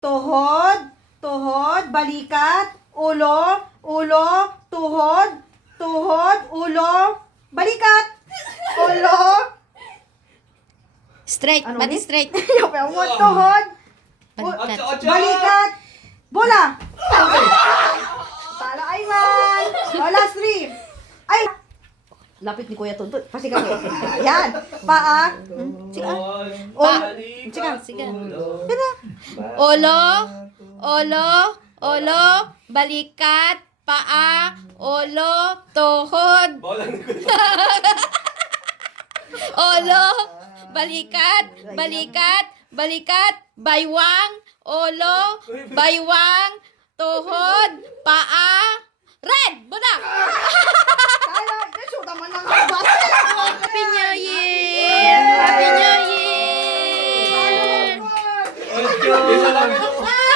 tuhod, tuhod, balikat, ulo, ulo, tuhod, tuhod, ulo, balikat, ulo. Straight, Ano body ulit? straight. Yaw mo, tuhod, Balikat. balikat, bola. Talo, Ayman. Last 3. Ay! Lapit ni Kuya Tonto. Pasigaw eh. Yan. Paa. Sige. Sige, sige. Ulo, ulo, ulo, balikat, paa, ulo, tuhod. Ulo, balikat, balikat, balikat, baywang, ulo, baywang, tuhod, paa, red! Buda! Talo. Shoot naman ng bas. Happy New Year! Happy New Year! Talo.